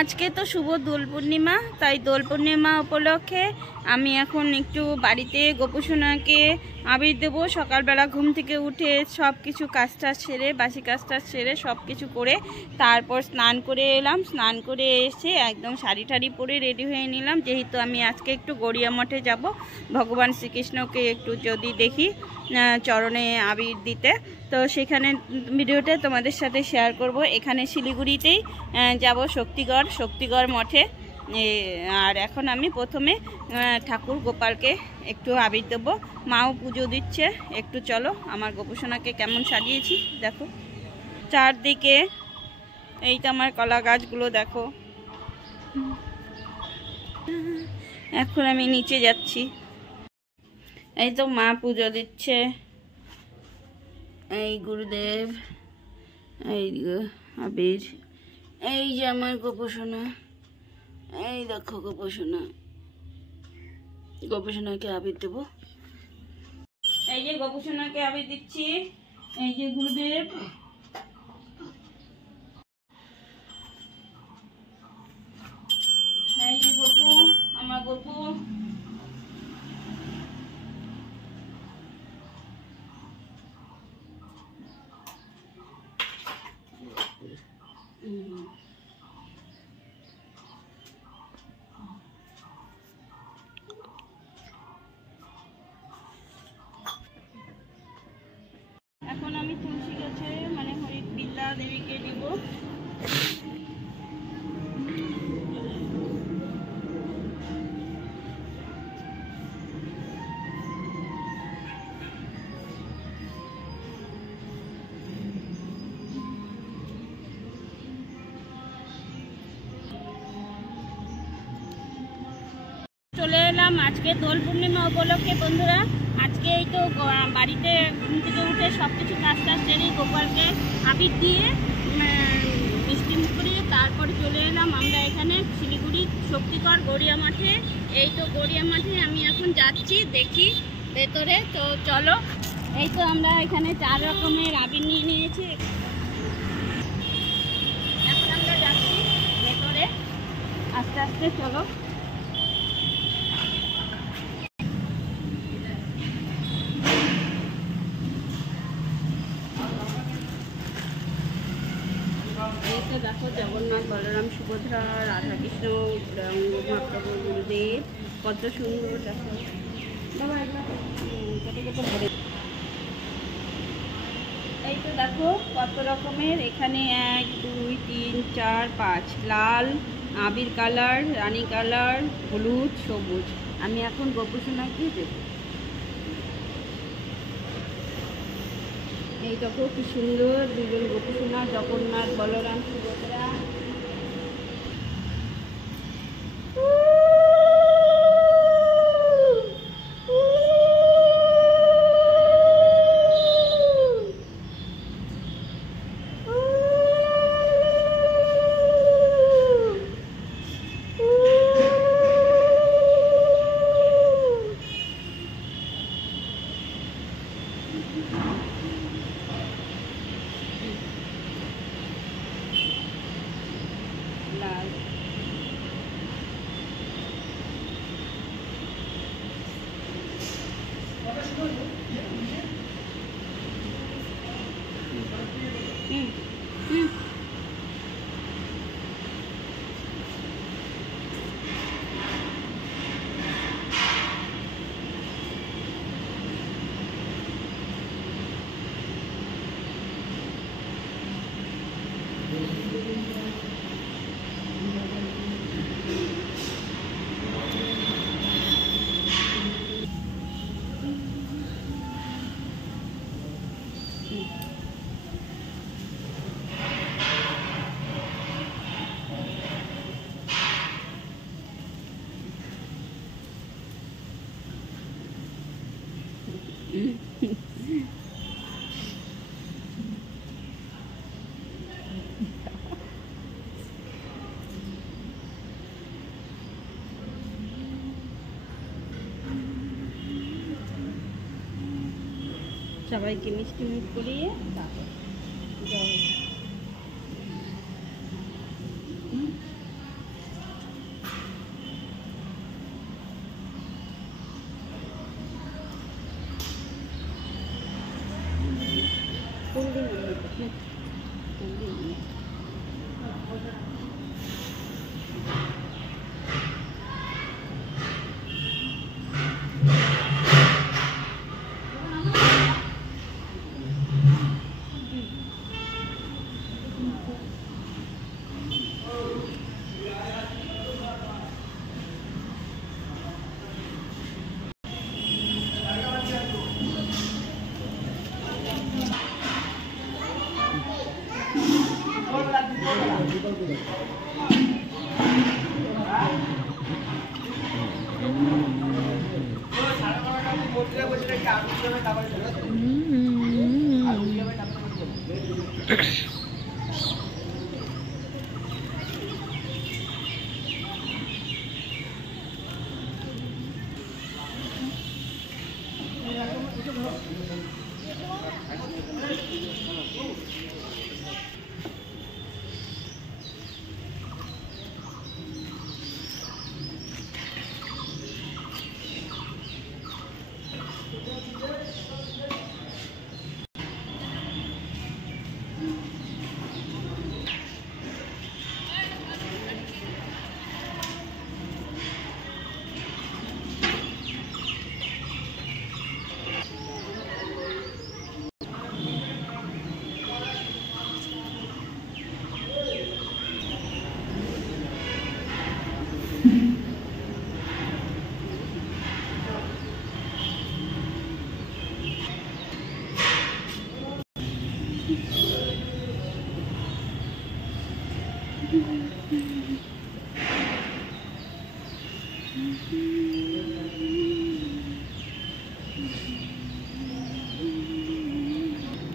আজকে তো শুভ দোল পূর্ণিমা, তাই দোল পূর্ণিমা উপলক্ষে আমি এখন একটু বাড়িতে গোপুসোনাকে আবির দেবো। সকালবেলা ঘুম থেকে উঠে সব কিছু কাজটা সেরে, বাসি কাজটা সেরে সব কিছু করে তারপর স্নান করে এলাম। স্নান করে এসে একদম শাড়ি টাড়ি পরে রেডি হয়ে নিলাম, যেহেতু আমি আজকে একটু গড়িয়া মঠে যাব ভগবান শ্রীকৃষ্ণকে একটু যদি দেখি চরণে আবির দিতে। তো সেখানে ভিডিওটা তোমাদের সাথে শেয়ার করব। এখানে শিলিগুড়িতেই যাব শক্তিগড় মঠে। আর এখন আমি প্রথমে ঠাকুর গোপালকে একটু আবির দেবো, মাও পুজো দিচ্ছে। একটু চলো আমার গোপুসোনাকে কেমন সাজিয়েছি দেখো। চারদিকে এইটা আমার কলা গাছগুলো দেখো। এখন আমি নিচে যাচ্ছি, এই তো মা পুজো দিচ্ছে। এই গুরুদেব, এই আবির, এই যে আমার গোপুসোনা, এই দেখো গোপুসোনাকে আবির দেবো। এই যে গোপুসোনাকে আবির দিচ্ছি, এই যে গুরুদেব, এই যে গোপু, আমার গোপু। এখন আমি তুলসী গাছে মানে হরিবিল্লা দেবীকে দিব। চলে এলাম আজকে দোল পূর্ণিমা উপলক্ষে বন্ধুরা। আজকে এই তো বাড়িতে ঘুম থেকে উঠে সব কিছু কাজ সেরে গোপালকে আবির দিয়ে মিষ্টি মুখ করিয়ে তারপর চলে এলাম আমরা এখানে শিলিগুড়ি শক্তিগড় গড়িয়া মাঠে। এই তো গড়িয়া মাঠে আমি এখন যাচ্ছি, দেখি ভেতরে। তো চলো, এই তো আমরা এখানে 4 রকমের আবির নিয়ে নিয়েছি। এখন আমরা যাচ্ছি ভেতরে, আস্তে আস্তে চলো। এই তো দেখো জগন্নাথ, বলরাম, সুভদ্রা, রাধাকৃষ্ণ, মহাপ্রভু, গুরুদেব, কত সুন্দর দেখো। এই তো দেখো কত রকমের, এখানে 1 2 3 4 5 লাল আবির কালার, রানী কালার, হলুদ, সবুজ। আমি এখন গোপুসোনাকে দেব। এই দেখো কি সুন্দর দুজন গোপুসোনা, জগন্নাথ, বলরাম, সুভদ্রা। লাল, সবাইকে মিষ্টি মুখ করিয়ে তারপর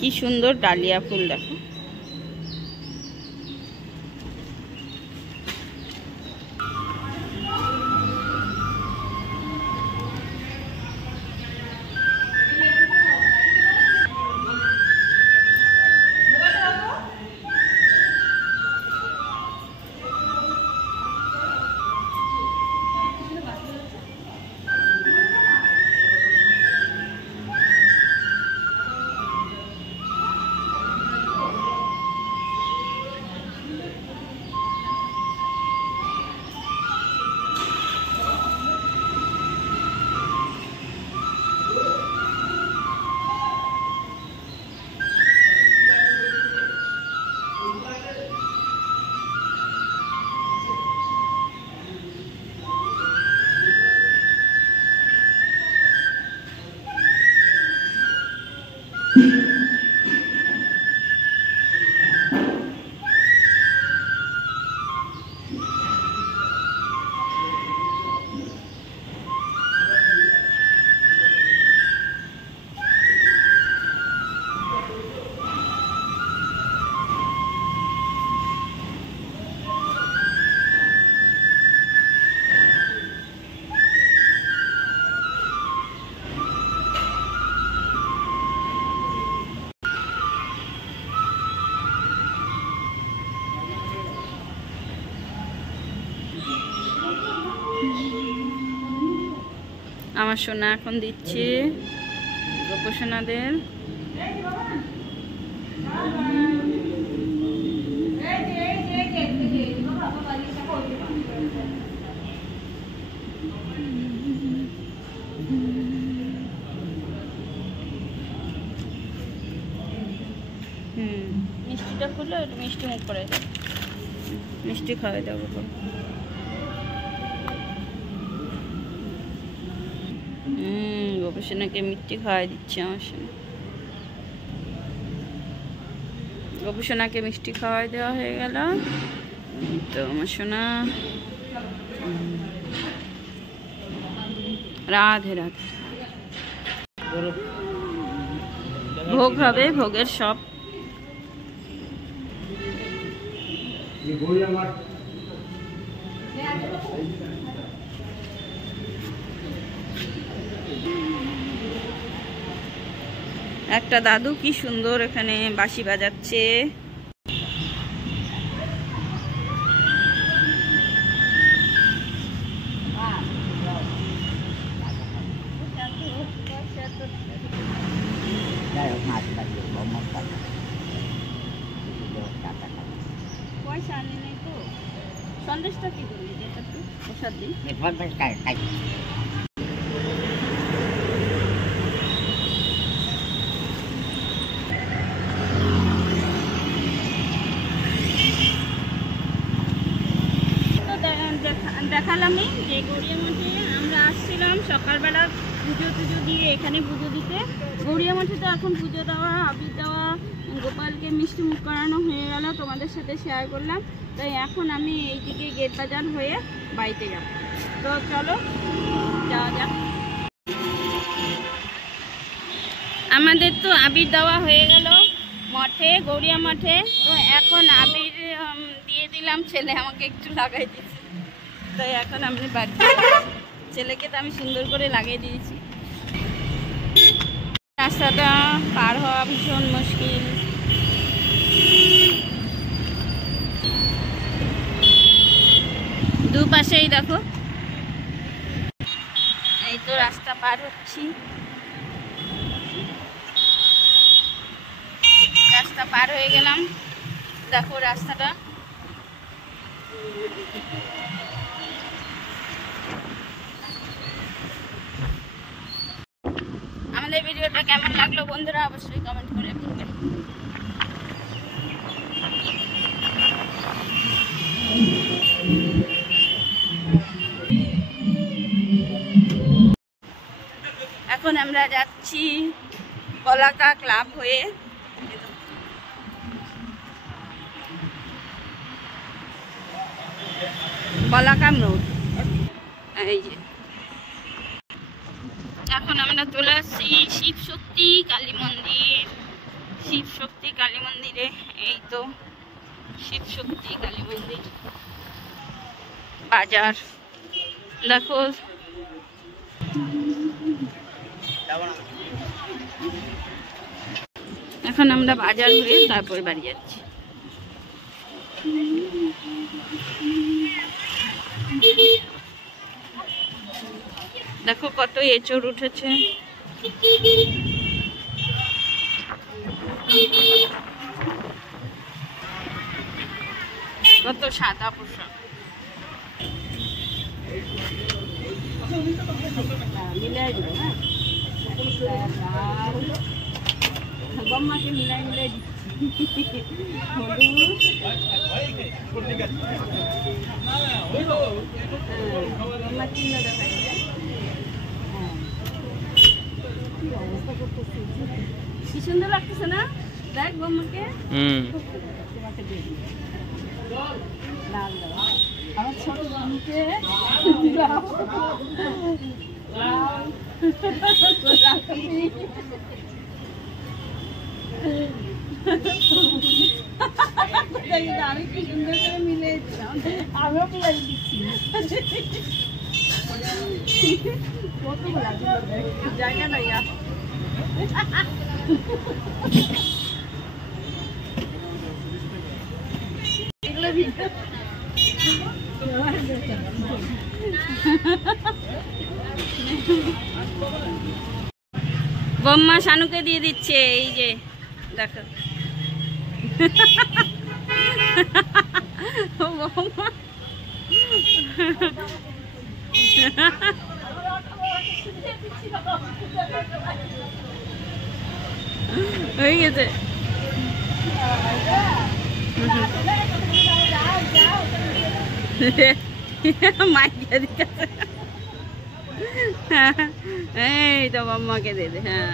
কি সুন্দর ডালিয়া ফুল দেখো। আমার সোনা এখন দিচ্ছে গোপসোনাদের। মিষ্টিটা খুললে একটু মিষ্টি মুখ করে দেবো, মিষ্টি খাওয়াই দেবো। গোপসোনাকে মিষ্টি খাওয়াই দিচ্ছে আমার সোনা। গোপসোনাকে মিষ্টি খাওয়াই দেওয়া হয়ে গেল। তো আমার সোনা রাধে রাধে। ভোগ হবে, ভোগের সব একটা দাদু কি সুন্দর এখানে বাঁশি বাজাচ্ছে। পয়সা আনি নাই তো। সন্দেশটা কি করলি যেটা তুই প্রসাদ দিন? দেখালামই যে গড়িয়ামাঠে আমরা আসছিলাম সকালবেলা পুজো টুজো দিয়ে এখানে পুজো দিতে। গড়িয়ামাঠে তো এখন পুজো দেওয়া, আবির দেওয়া, গোপালকে মিষ্টি মুখ করানো হয়ে গেল, তোমাদের সাথে শেয়ার করলাম। তাই এখন আমি এইদিকে গেট বাজার হয়ে বাড়িতে যাব। তো চলো যাওয়া যাক। আমাদের তো আবির দেওয়া হয়ে গেল মঠে, গৌরিয়া মঠে। তো এখন আবির দিয়ে দিলাম, ছেলে আমাকে একটু লাগাই দিয়েছে, তাই এখন আমি বাড়ি ছেলেকে তো আমি সুন্দর করে লাগিয়ে দিয়েছি। রাস্তাটা পার হওয়া ভীষণ মুশকিল। দুপাশেই দেখো, এই তো রাস্তা পার হচ্ছি। রাস্তা পার হয়ে গেলাম, দেখো রাস্তাটা। আমাদের ভিডিওটা কেমন লাগলো বন্ধুরা অবশ্যই কমেন্ট করে বলবেন। এখন আমরা যাচ্ছি পলাকা ক্লাব হয়ে পলাকা রোড। এই যে এখন আমরা চলে আসছি শিব শক্তি কালী মন্দির। শিব শক্তি কালী মন্দিরে, এই তো শিব শক্তি কালী মন্দির বাজার। দেখো এখন আমরা বাজার হয়ে তারপরে বাড়ি যাচ্ছি। দেখো কত এঁচড় উঠেছে। কত সাদা পোশাক। মিলাই দিল, হ্যাঁ বম্মাকে মিলাই মিলাই দিচ্ছি। বম্মা চিহ্ন দেখাই, কি সুন্দর লাগতেছে না? দেখ বম্মাকে। আমার ছোট বম্মাকে আমি কি সুন্দর করে মিলে দিলাম, আমিও মিলাই দিচ্ছি। কত জায়গা নাই এগুলো ভিতরে। বম্মা শানুকে দিয়ে দিচ্ছে, এই যে দেখো বম্মা হয়ে গেছে। মাইকে দিতেছে, এই তো বম্মাকে দে দে। হ্যাঁ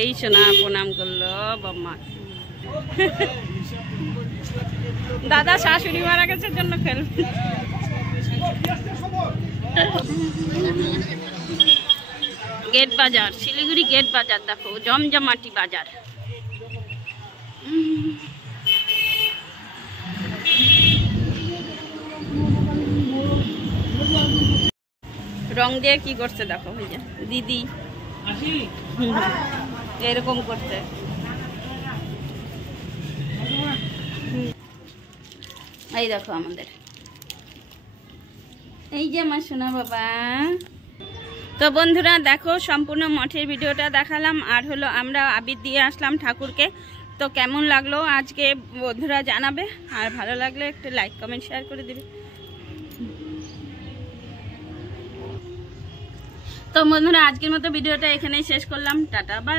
এই সোনা প্রণাম করলো বম্মা। দাদা শাশুড়ি মারা গেছে জন্য খেলবে। গেট বাজার, শিলিগুড়ি গেট বাজার দেখো, জমজমাটি বাজার। রং দিয়ে কি করছে দেখো, ওই যে দিদি এরকম করছে। এই দেখো আমাদের, এই যে আমার সোনা বাবা। তো বন্ধুরা দেখো সম্পূর্ণ মঠের ভিডিওটা দেখালাম, আর হলো আমরা আবির দিয়ে আসলাম ঠাকুরকে। তো কেমন লাগলো আজকে বন্ধুরা জানাবে, আর ভালো লাগলে একটু লাইক কমেন্ট শেয়ার করে দেবে। তো বন্ধুরা আজকের মতো ভিডিওটা এখানেই শেষ করলাম। Tata bye.